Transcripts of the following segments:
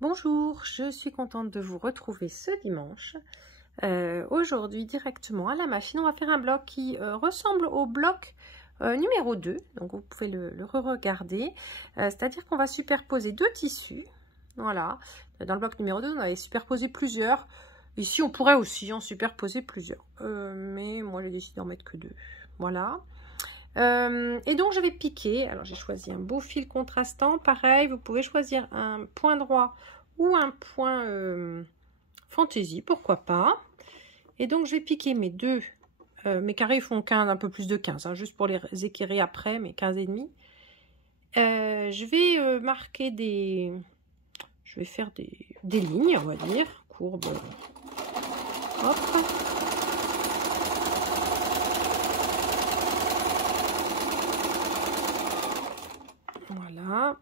Bonjour, je suis contente de vous retrouver ce dimanche. Aujourd'hui, directement à la machine, on va faire un bloc qui ressemble au bloc numéro 2. Donc, vous pouvez le re-regarder. C'est-à-dire qu'on va superposer deux tissus. Voilà. Dans le bloc numéro 2, on avait superposé plusieurs. Ici, on pourrait aussi en superposer plusieurs. Mais moi, j'ai décidé d'en mettre que deux. Voilà. Et donc, je vais piquer. Alors, j'ai choisi un beau fil contrastant. Pareil, vous pouvez choisir un point droit ou un point fantaisie, pourquoi pas. Et donc, je vais piquer mes deux. Mes carrés font 15, un peu plus de 15, hein, juste pour les équerrer après, mais 15 et demi. Je vais marquer des... Je vais faire des lignes, on va dire, courbes. Hop. Voilà.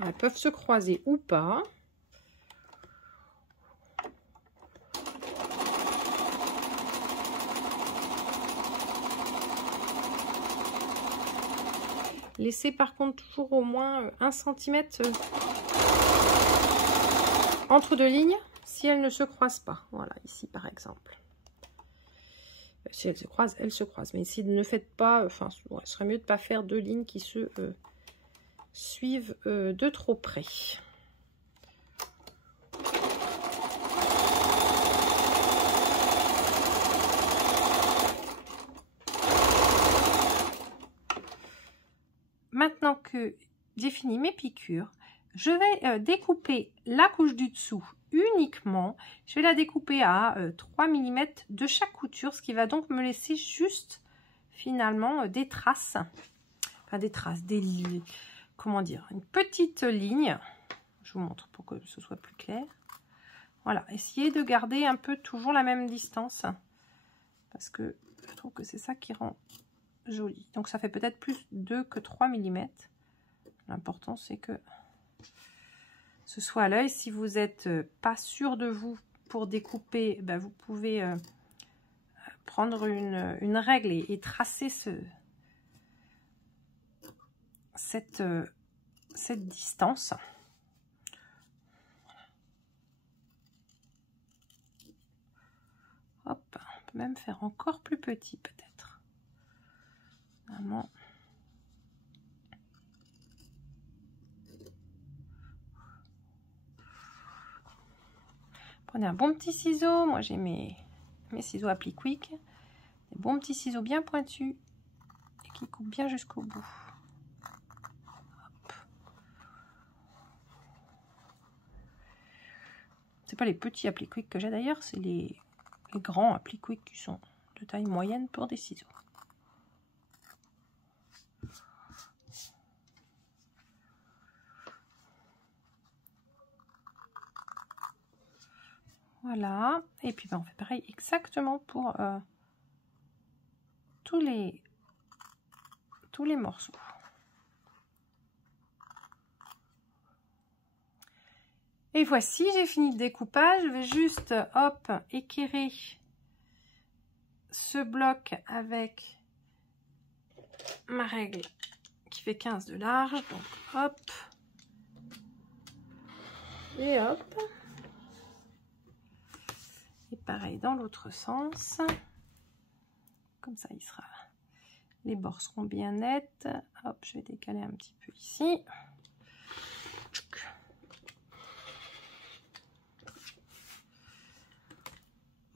Elles peuvent se croiser ou pas. Laissez par contre toujours au moins 1 cm entre deux lignes si elles ne se croisent pas. Voilà, ici par exemple. Si elles se croisent, elles se croisent. Mais si ne faites pas, enfin, ouais, ce serait mieux de ne pas faire deux lignes qui se suivent de trop près. Maintenant que j'ai fini mes piqûres, je vais découper la couche du dessous uniquement. Je vais la découper à 3 mm de chaque couture, ce qui va donc me laisser juste finalement des traces. Enfin des traces, comment dire, une petite ligne. Je vous montre pour que ce soit plus clair. Voilà, essayez de garder un peu toujours la même distance. Parce que je trouve que c'est ça qui rend joli. Donc ça fait peut-être plus 2 que 3 mm. L'important c'est que ce soit à l'œil. Si vous n'êtes pas sûr de vous pour découper, ben vous pouvez prendre une règle et tracer cette distance. Hop, on peut même faire encore plus petit peut-être. Vraiment. Prenez un bon petit ciseau. Moi j'ai mes ciseaux Appli Quick. Des bons petits ciseaux bien pointus et qui coupent bien jusqu'au bout. C'est pas les petits Appli Quick que j'ai d'ailleurs, c'est les grands Appli Quick qui sont de taille moyenne pour des ciseaux. Voilà, et puis ben, on fait pareil exactement pour tous les morceaux. Et voici, j'ai fini le découpage. Je vais juste, hop, équerrer ce bloc avec ma règle qui fait 15 de large. Donc, hop. Et hop. Et pareil dans l'autre sens. Comme ça, il sera... Les bords seront bien nets. Hop, je vais décaler un petit peu ici.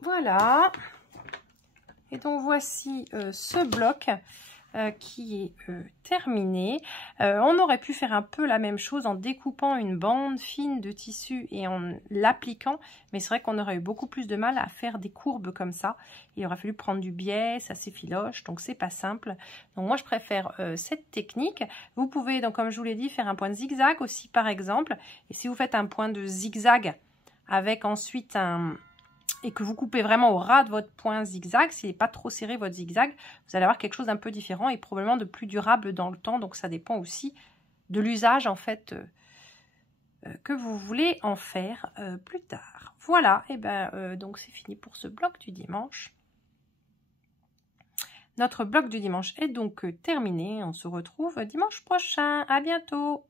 Voilà. Et donc voici ce bloc qui est terminé. On aurait pu faire un peu la même chose en découpant une bande fine de tissu et en l'appliquant, mais c'est vrai qu'on aurait eu beaucoup plus de mal à faire des courbes comme ça. Il aurait fallu prendre du biais, ça s'effiloche, donc c'est pas simple. Donc moi je préfère cette technique. Vous pouvez donc, comme je vous l'ai dit, faire un point de zigzag aussi par exemple. Et si vous faites un point de zigzag avec ensuite et que vous coupez vraiment au ras de votre point zigzag, s'il n'est pas trop serré votre zigzag, vous allez avoir quelque chose d'un peu différent et probablement de plus durable dans le temps. Donc ça dépend aussi de l'usage en fait que vous voulez en faire plus tard. Voilà, et ben donc c'est fini pour ce bloc du dimanche. Notre bloc du dimanche est donc terminé. On se retrouve dimanche prochain. À bientôt!